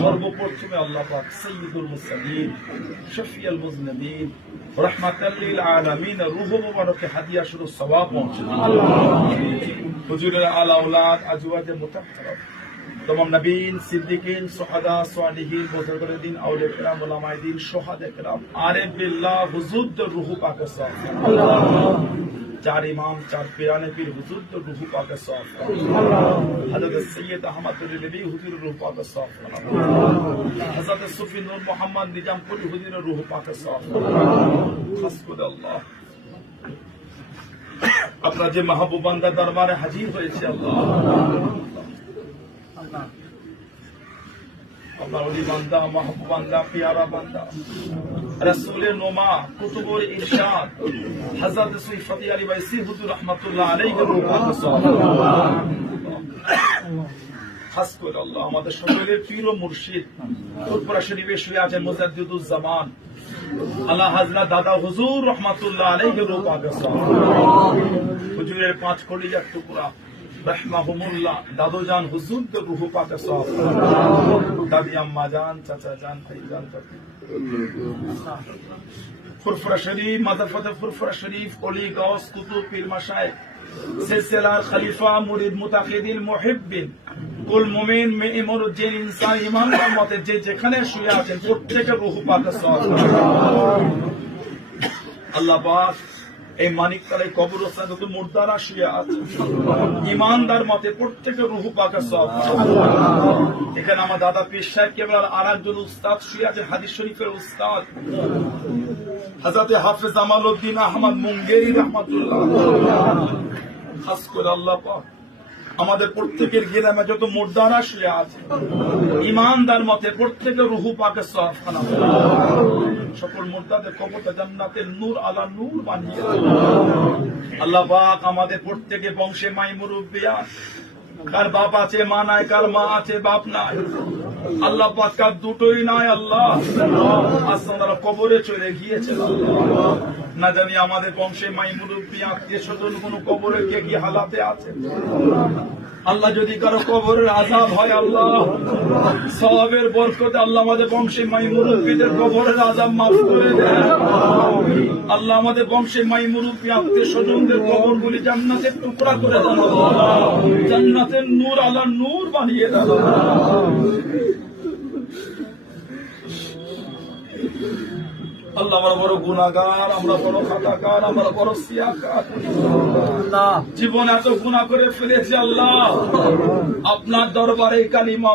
সর্বপ্রথমে আল্লাহ পাক সাইয়্যিদুল মুরসালিন শফিউল মুজনিবিন রাহমাতাল লিল আলামিন রূহ মুবারকে হাদিয়া শুরু সওয়াব পৌঁছে হুজুরের আলা আওলাদ আজওয়াজে মুতাহহারা तमाम नबीन सिद्दीकीन सुहदा सालिहीन बुजुर्गों दिन औलिया किराम उलमाए दिन शुहदा किराम आरिफ बिल्लाह हुजूर द रूह पाक साफ अल्लाह चार इमाम चार पिराने पीर हुजूर द रूह पाक साफ अल्लाह हजरत सैयद अहमद नबी हुजूर रूह पाक साफ अल्लाह हजरत सूफी नूर मोहम्मद निजामपुरी हुजूर रूह पाक साफ अल्लाह हस्बुद अल्लाह अपना जे महबूब बंदा दरबारे हाजिर হয়েছে আল্লাহ अपना वली बंदा महबूब बंदा प्यारा बंदा रसूल नुमा कुतुबुल इरशाद हजरत सैयद अली वैसी हुजूर रहमतुल्लाह अलैहि खास করে আল্লাহ আমাদের সকলের পীর ও মুর্শিদ ফুরফুরা শরীফে শুয়ে আছেন মুজাদ্দিদুজ জামান আল্লাহ হযরত দাদা হুজুর रहमतुल्लाह अलैहि হুজুরের পাঁচ কলিজার টুকরা रहमहुमुल्लाह दादो जान हुजूर द रूह पाक साफ दादी अम्मा जान चाचा जान भाई जान फुरफुरा शरीफ मदरफत फुरफुरा शरीफ ओली गौस कुतुब पीर मशाइख सिलसिला खलीफा मुरीद मुताकिदिन मुहिब्बिन कुल मुमिन में इमर जिन इंसान ईमान का मते जे যেখানে শুয়ে আছেন প্রত্যেকের রূহ পাক সাফ আল্লাহ পাক এই মানিকতলায় কবরস্থানে যত মুর্দারা শুয়ে আছে ইমানদার মতে প্রত্যেকের রূহ পাক সাফ এখানে আমার দাদা পীর সাহেব কেবল আরেকজন উস্তাদ শুয়ে আছে হাদিস শরীফের উস্তাদ হযরত হাফেজ জামালউদ্দিন আহমদ মুঙ্গেরি রাহমাতুল্লাহ খাস করে আল্লাহ পাক আমাদের প্রত্যেকের গ্রামে যত মুর্দারা শুয়ে আছে ইমানদার মতে প্রত্যেকের রূহ পাক সাফ সকল মুর্দাদের কবরটা জান্নাতের নূর আলা নূর বানিয়ে আল্লাহ পাক আমাদের প্রত্যেকে বংশে মাই মুরব্বিয়ান কার বাপ আছে মা নাই কার মা আছে বাপ নাই আল্লাহ পাক কার দুটোই নাই আল্লাহ আসমানরা কবরে চলে গিয়েছে আল্লাহ না জানি আমাদের বংশে মাই মুরব্বি আত্মীয় স্বজন কোন কবরে কে কি হালাতে আছে আল্লাহ যদি কারো কবরের আযাব হয় আল্লাহ সওয়াবের বরকতে আল্লাহ আমাদের বংশে মাই মুরব্বিদের কবরের আযাব মাফ করে দেন আল্লাহ আমাদের বংশে মাই মুরব্বি আত্মীয় স্বজনদের কবরগুলি জান্নাতের টুকরা করে দেন জান্নাতের নূর আলা নূর বানিয়ে দেন আল্লাহ আমরা বড় গুনাহগার আমরা বড় খাতাকার আমরা বড় সিয়াকার জীবন এত গুনাহ করে ফেলেছি আল্লাহ আপনার দরবারে কালিমা